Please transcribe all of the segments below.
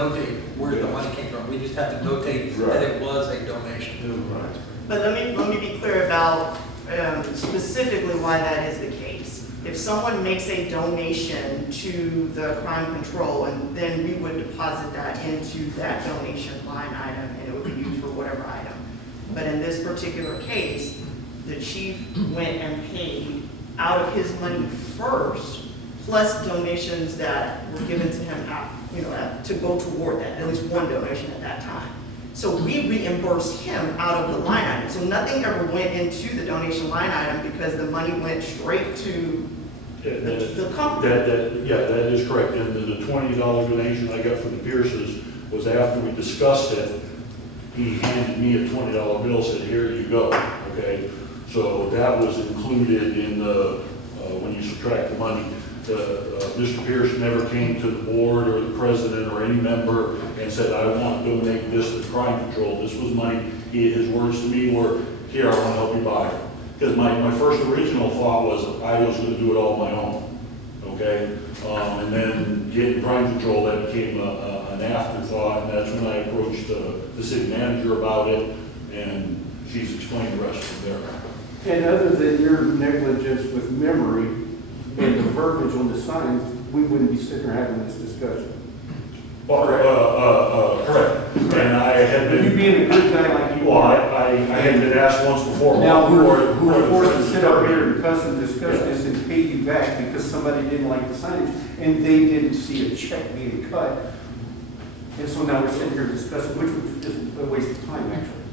notate where the money came from. We just have to notate that it was a donation. Right. But let me be clear about specifically why that is the case. If someone makes a donation to the crime control, and then we would deposit that into that donation line item, and it would be used for whatever item. But in this particular case, the chief went and paid out of his money first, plus donations that were given to him, to go toward that, at least one donation at that time. So we reimbursed him out of the line item. So nothing ever went into the donation line item because the money went straight to the company. That is correct. And the $20 donation I got from the Pierces was after we discussed it. He handed me a $20 bill, said, "Here you go." Okay, so that was included in the when you subtract the money. Mr. Pierce never came to the board or the president or any member and said, "I want to donate this to crime control." This was money. His words to me were, "Here, I want to help you buy it." Because my first original thought was I was going to do it all on my own. Okay, and then getting crime control, that became an afterthought, and that's when I approached the city manager about it, and she's explained the rest from there. And other than your negligence with memory and the verbiage on the signs, we wouldn't be sitting here having this discussion. Correct. And I had been. You being a good guy like you Well, are. I had been asked once before. Now, we're the forced to friends sit of up Kirby. here and cuss and discuss this and pay you back because somebody didn't like the signage and they didn't see a check being cut. And so now we're sitting here discussing, which was just a waste of time, actually.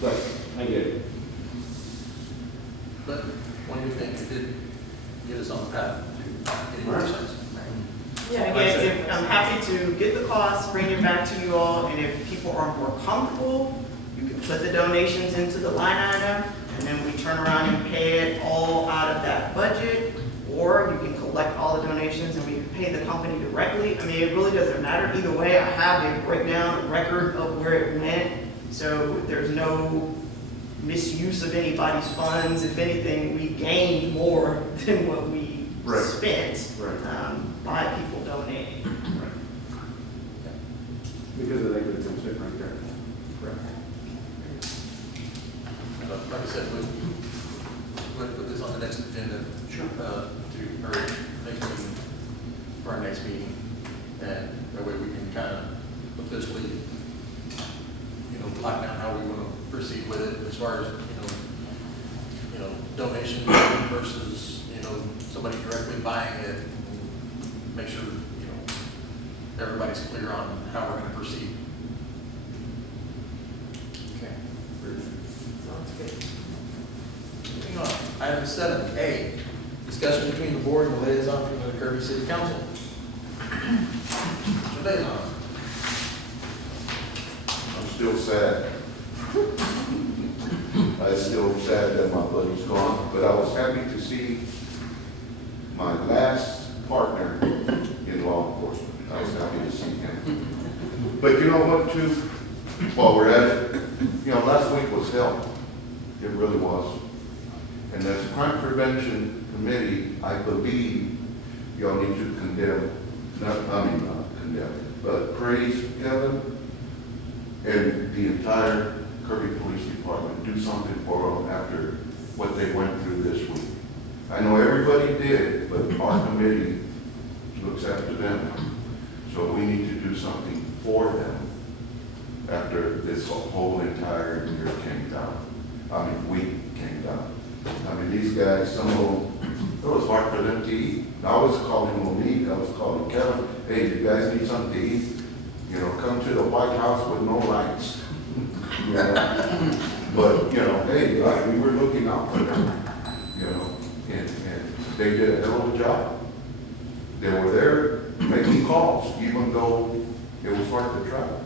But I get it. But one good thing, it did get us on the path to getting more sense. Yeah, again, I'm happy to get the costs, bring it back to you all, and if people are more comfortable, you can put the donations into the line item, and then we turn around and pay it all out of that budget, or you can collect all the donations and we can pay the company directly. I mean, it really doesn't matter. Either way, I have a breakdown, a record of where it went, so there's no misuse of anybody's funds. If anything, we gained more than what we spent by people donating. Because of that, it's sitting right there. Like I said, we're going to put this on the next agenda to our next meeting, for our next meeting, and that way we can kind of officially, lock down how we want to proceed with it as far as donation versus somebody directly buying it. And make sure everybody's clear on how we're going to proceed. Okay. Sounds good. Moving on. Item 7A, discussion between the board and the liaison from the Kirby City Council. Mr. Liaison. I'm still sad. I'm still sad that my buddy's gone, but I was happy to see my last partner in law enforcement. I was happy to see him. But you know what, too? While we're at it, last week was hell. It really was. And as a crime prevention committee, I believe y'all need to condemn, not condemn, but praise Kevin and the entire Kirby Police Department. Do something for them after what they went through this week. I know everybody did, but our committee looks after them. So we need to do something for them after this whole entire year came down. Week came down. These guys, some of them, it was hard for them to eat. I was calling Monique, I was calling Kevin, "Hey, you guys need something to eat? Come to the White House with no lights." But, hey, we were looking out for them, and they did a hell of a job. They were there making calls, even though it was hard to travel.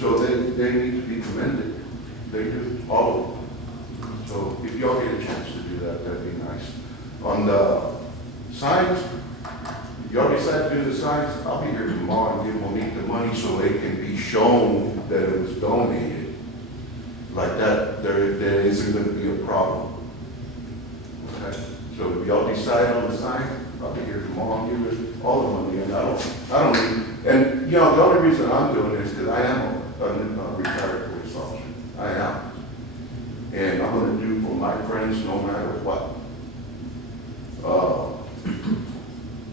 So they need to be commended. They do, all of them. So if y'all get a chance to do that, that'd be nice. On the signs, y'all decide to do the signs, I'll be here tomorrow and give Monique the money so they can be shown that it was donated. Like that, there isn't going to be a problem. Okay? So if y'all decide on the sign, I'll be here tomorrow and give it all the money. And I don't need, and the only reason I'm doing this, because I am a retired police officer. I am. And I'm gonna do for my friends no matter what.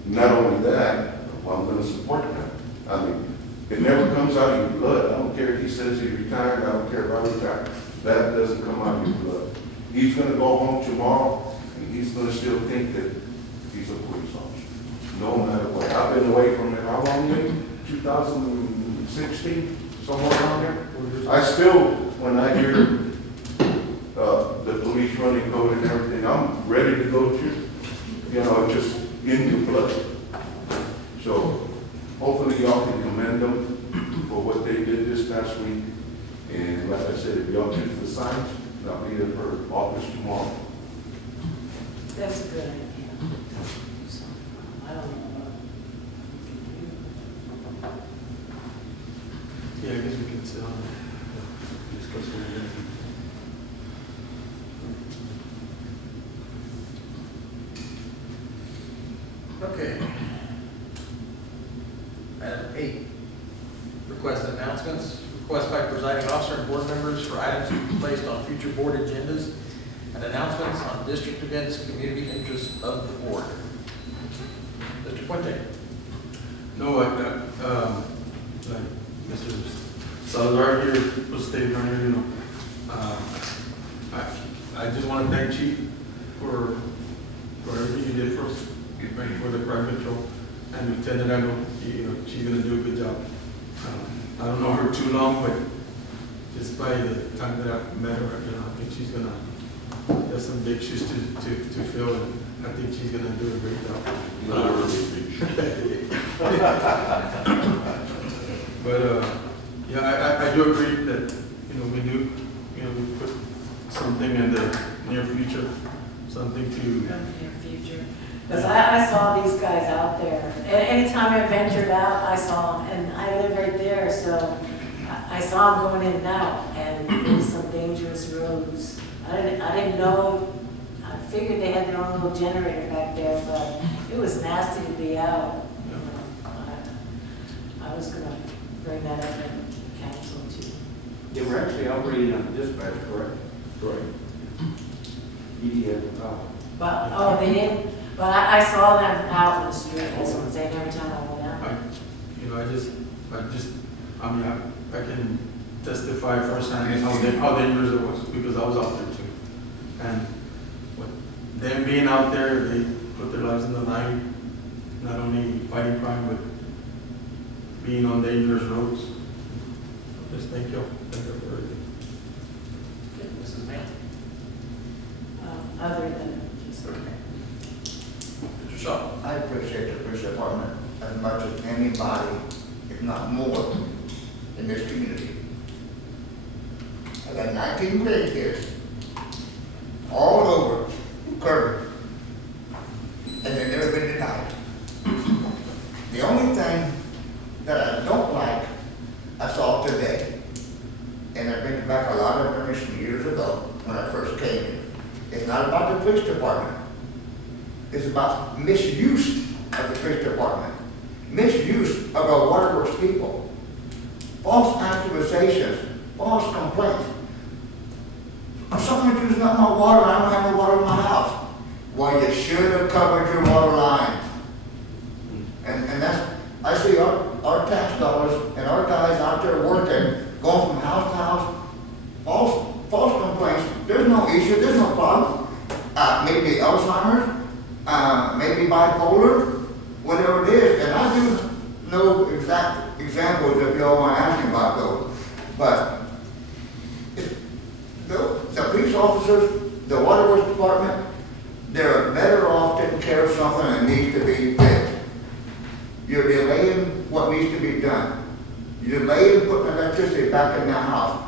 Not only that, I'm gonna support them. I mean, it never comes out of your blood. I don't care if he says he's retired, I don't care if I retire. That doesn't come out of your blood. He's gonna go home tomorrow, and he's gonna still think that he's a police officer, no matter what. I've been away from it, how long, Nick? 2016, somewhere around there? I still, when I hear the police running code and everything, I'm ready to go to, just in your blood. So hopefully y'all can commend them for what they did this past week. And like I said, if y'all choose the signs, I'll be at her office tomorrow. That's a good idea. So, I don't know. Yeah, I guess we can sit down and discuss what we're doing. Okay. Item 8, request announcements. Request by presiding officer and board members for items to be placed on future board agendas and announcements on district events, community interests of the board. Mr. Puente. No, like Mr. Salazar here was stating earlier, I just want to thank Chief for everything you did for us, for the crime control, and Lieutenant, I know, she's going to do a good job. I don't know her too long, but just by the time that I've met her, I think she's going to have some big shoes to fill, and I think she's going to do a great job. But yeah, I do agree that we put something in the near future, something to. Near future. Because I saw these guys out there. Anytime I ventured out, I saw them, and I live right there, so I saw them going in and out, and it was some dangerous roads. I didn't know. I figured they had their own little generator back there, but it was nasty to be out. I was gonna bring that up in council too. They were actually operating on dispatch, correct? Right. But, they didn't, but I saw them out in the street, that's what I'm saying, every time I went out. I can testify firsthand how dangerous it was, because I was out there too. And with them being out there, they put their lives in the line, not only fighting crime, but being on dangerous roads. Just thank you for everything. Mrs. Mann. Other than just. Mr. Shaw. I appreciate the police department as much as anybody, if not more, in this community. I got 19 grandkids all over Kirby, and they've never been denied. The only thing that I don't like, I saw today, and I bring back a lot of information years ago when I first came here. It's not about the police department. It's about misuse of the police department, misuse of our waterworks people, false accusations, false complaints. Someone using up my water, I don't have no water in my house. Well, you should have covered your water lines. And that's, I see our tax dollars and our guys out there working, going from house to house, false complaints. There's no issue, there's no problem. Maybe Alzheimer's, maybe bipolar, whatever it is. And I do know exact examples if y'all want to ask me about those. But the police officers, the waterworks department, they're better off taking care of something that needs to be fixed. You're delaying what needs to be done. You're delaying putting electricity back in that house.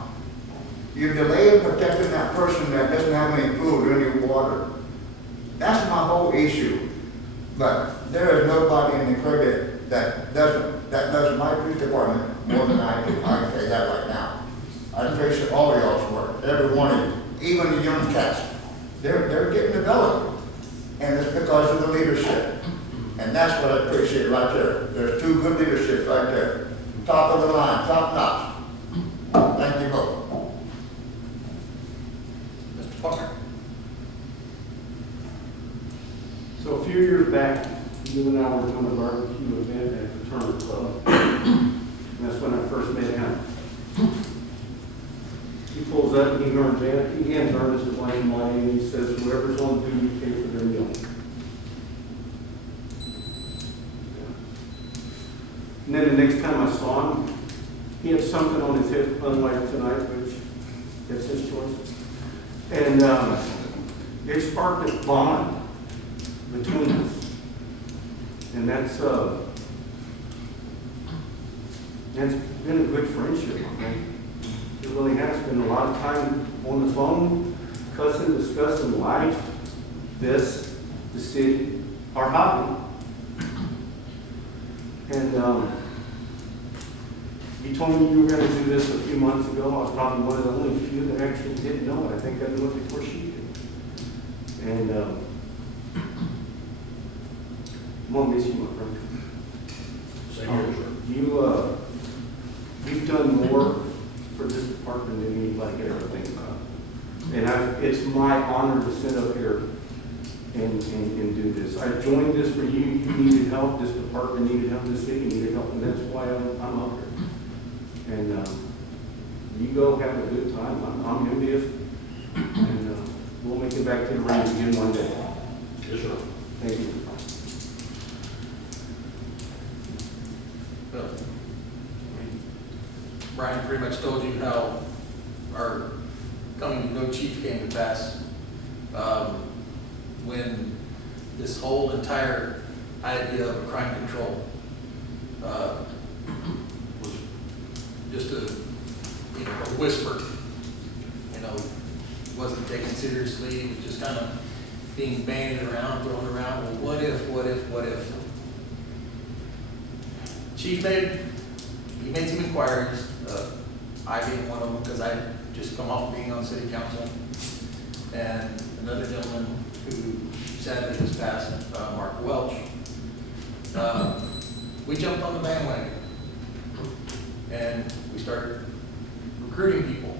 You're delaying protecting that person that doesn't have any food or any water. That's my whole issue. But there is nobody in the Kirby that does my police department more than I do. I can say that right now. I appreciate all of y'all's work, every one of you, even the young cats. They're getting developed, and it's because of the leadership. And that's what I appreciate right there. There's two good leaderships right there. top of the line, top notch. Thank you both. Mr. Parker? So a few years back, you and I were doing a barbecue event at the Turner Club. And that's when I first met him. He pulls up and he hands Ernest his life money and he says, whoever's on duty, pay for their meal. And then the next time I saw him, he had something on his hip, unlike tonight, which that's his choice. And it sparked a bond between us. And that's been a good friendship, I think. It really has been a lot of time on the phone, discussing life, this, the city, our hobby. And you told me you were going to do this a few months ago. I was probably one of the only few that actually didn't know it. I think I knew it before she did. And I'm going to miss you, my friend. Same here, sir. You've done more for this department than anybody could ever think about. And it's my honor to sit up here and do this. I joined this for you. You needed help. This department needed help. The city needed help, and that's why I'm up here. And you go have a good time. I'm envious, and we'll make it back to the range again one day. Yes, sir. Thank you. Well, Brian pretty much told you how our coming to know chief came to pass. When this whole entire idea of crime control was just a whisper, wasn't taken seriously. It was just kind of being bandied around, thrown around. Well, what if? Chief made some inquiries. I being one of them because I just come off being on city council, and another gentleman who sadly has passed, Mark Welch. We jumped on the bandwagon and we started recruiting people.